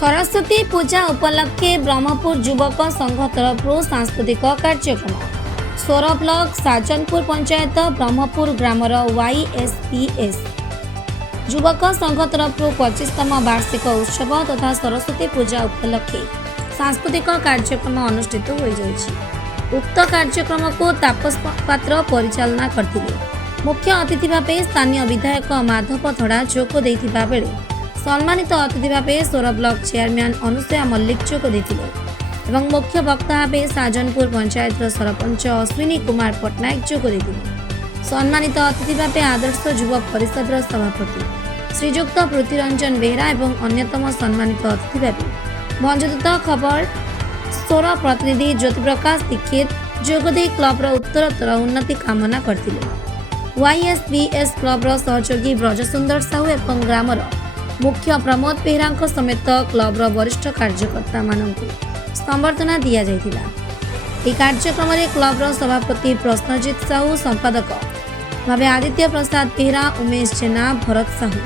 सरस्वती पूजा उपलक्षे ब्रह्मपुर युवक संघ तरफ सांस्कृतिक कार्यक्रम सोर ब्लॉक साजनपुर पंचायत ब्रह्मपुर ग्रामर YSPS युवक संघ तरफ 25तम वार्षिक उत्सव तथा सरस्वती पूजा उपलक्षे सांस्कृतिक कार्यक्रम अनुष्ठित हो जाइछि। उक्त कार्यक्रम को तापस पात्र परिचालना करथिले। मुख्य अतिथि भावे स्थानीय विधायक माधव थड़ा जोग देइथिबा बेले सम्मानित अतिथि भावे सोर ब्लॉक चेयरमैन अनुसया मल्लिक जोग देथिले एवं मुख्य वक्ता भावे साजनपुर पंचायत सरपंच अश्विनी कुमार पट्टनायक जोग देथिले। सम्मानित अतिथि भावे आदर्श युवा परिषद सभापति श्रीजुक्त पृथ्वीरंजन बेहरा एवं अन्यतम सम्मानित अतिथि भावे भंजदत्त खबर सोर प्रतिनिधि ज्योतिप्रकाश दीक्षित जोगदे क्लबर उत्तरोत्तर उन्नति कामना करथिले। YSPS क्लबर सहयोगी ब्रजसुंदर साहू एवं ग्रामर मुख्य प्रमोद बेहरा समेत क्लबर वरिष्ठ कार्यकर्ता मानक संबर्धना दिया जायतिला। यह कार्यक्रम में क्लबर सभापति प्रश्नजीत साहू संपादक भावे आदित्य प्रसाद बेहरा उमेश जेना भरत साहू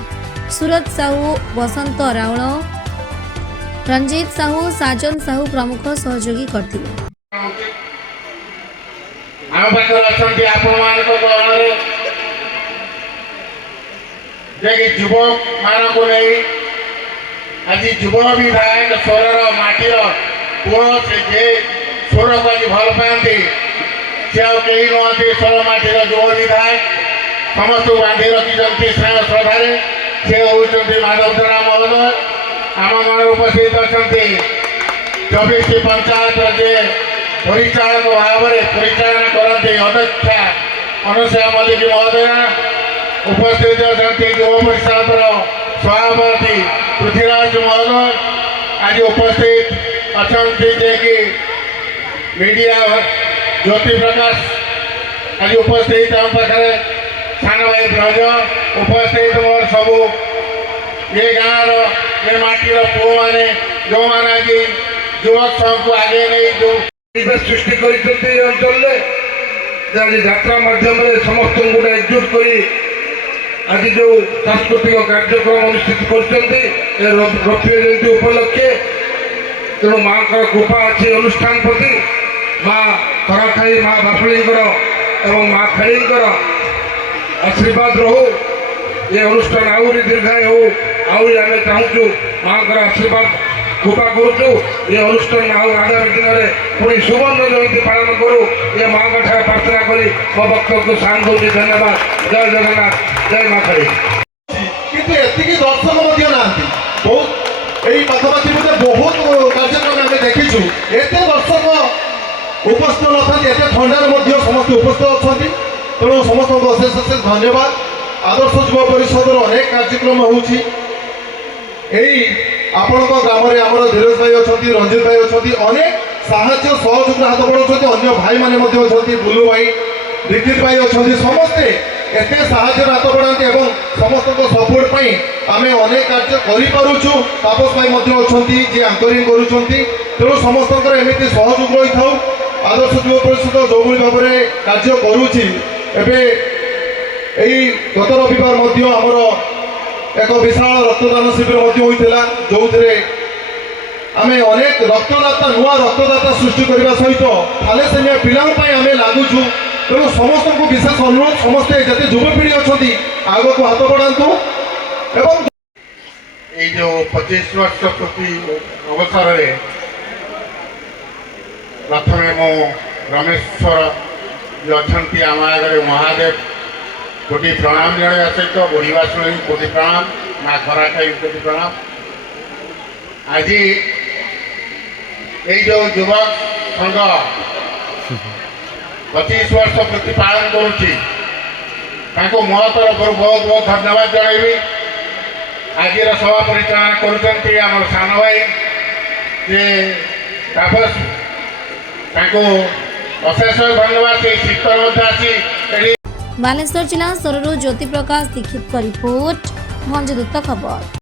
सूरज साहू बसंत रावल रंजीत साहू साजन साहू प्रमुख सहयोगी करथिले। युवक मान को नहीं आज युव विधायक सोर माटीर पुओ से सोर को आज भल पाती से कई नुहति सोर माटीर युव विधायक समस्त बांधि रखी स्नेह श्रद्धार से होती माधव धरा महोदय आम मन उपस्थित अच्छा 24 पंचायत जे परिचालक भाव में परिचालन करते अध्यक्षा अनुसया मल्लिक महोदय उपस्थित अच्छा युव परिषद सभापति पृथ्वीराज महोदय आज उपस्थित अच्छा कि मीडिया ज्योति प्रकाश आज उपस्थित आम पाखे सान भाई ब्रज उपस्थित मोर सबू ये गाँव ये माटीर पुओ मैंने जो मैंने आज युवक संघ को आगे नहीं जो सृष्टि करंचल यात्रा मध्यम समस्त गोटे एकजुट कर आज जो सांस्कृतिक कार्यक्रम अनुष्ठित कर जयंती उपलक्षे तेणु माँ कृपा अच्छी अनुष्ठान प्रति माँ खराखाई माँ बाफुली एवं माँ खाड़ी आशीर्वाद रहू ये अनुष्ठान आहरी दीर्घाय हो आहरी आम चाहूँ माँ आशीर्वाद कृपा करुचु ये अनुष्ठान आगामी दिन में पुणी सुवर्ण जयंती पालन करूँ ये माँ ठार प्रार्थना करी मो वक्तव्य को शांत होती। धन्यवाद। जय जगन्नाथ जय माँ खाड़ी किंतु एतिकी दर्शक ना पाखापाखि बहुत कार्यक्रम आम देखीचु एत दर्शक उपस्थित न एत ठंडार समस्त उपस्थित अच्छा तेणु समस्त अशेष अशेष धन्यवाद। आदर्श युवा परिषद अनेक कार्यक्रम होची आपण ग्राम में आम धीरज भाई अच्छा रंजित भाई अच्छा अनेक साहाय्य सहयोग हाथ बढ़ाऊँ अन्य भाई मैंने बुलू भाई दीक्षित भाई अच्छा समस्ते एत साहाय्य हाथ बढ़ाते और समस्त सपोर्ट पर आम अनेक कार्य करूँ। तापस भाई अच्छा जी आंकरिंग करुँच तेणु समस्त एमती सहयोग रही था। आदर्श युवा परिषद जो भाव में कार्य करुँची गत रविवार आमर एक विशाल रक्तदान शिविर होता जो आम अनेक रक्तदाता नुआ रक्तदाता सृष्टि करने सहित थैलेसेमिया पिलांपाई आम लागुचु तेणु समस्त को विशेष अनुरोध समस्ते जते युवपीढ़ी अच्छा आग को हाथ बढ़ातु एवं जो 25 वर्ष प्रति अवसर में प्रथम मो रमेश्वर जो अच्छा आम आगे महादेव कोटि प्रणाम जड़े सहित बुढ़ीवा शुणी कोटि प्रणाम माँ खरा खाई कोटि प्रणाम। आज ये जो युवक संघ 25 वर्ष प्रति पालन करुँची मो तरफ बहुत बहुत धन्यवाद जनइबी। आज सभा परिचालना कर सान भाई जे तापस अशेष धन्यवाद। शीतल आसी बालेश्वर जिला सोररू ज्योति प्रकाश दीक्षित का रिपोर्ट भंजदत्त खबर।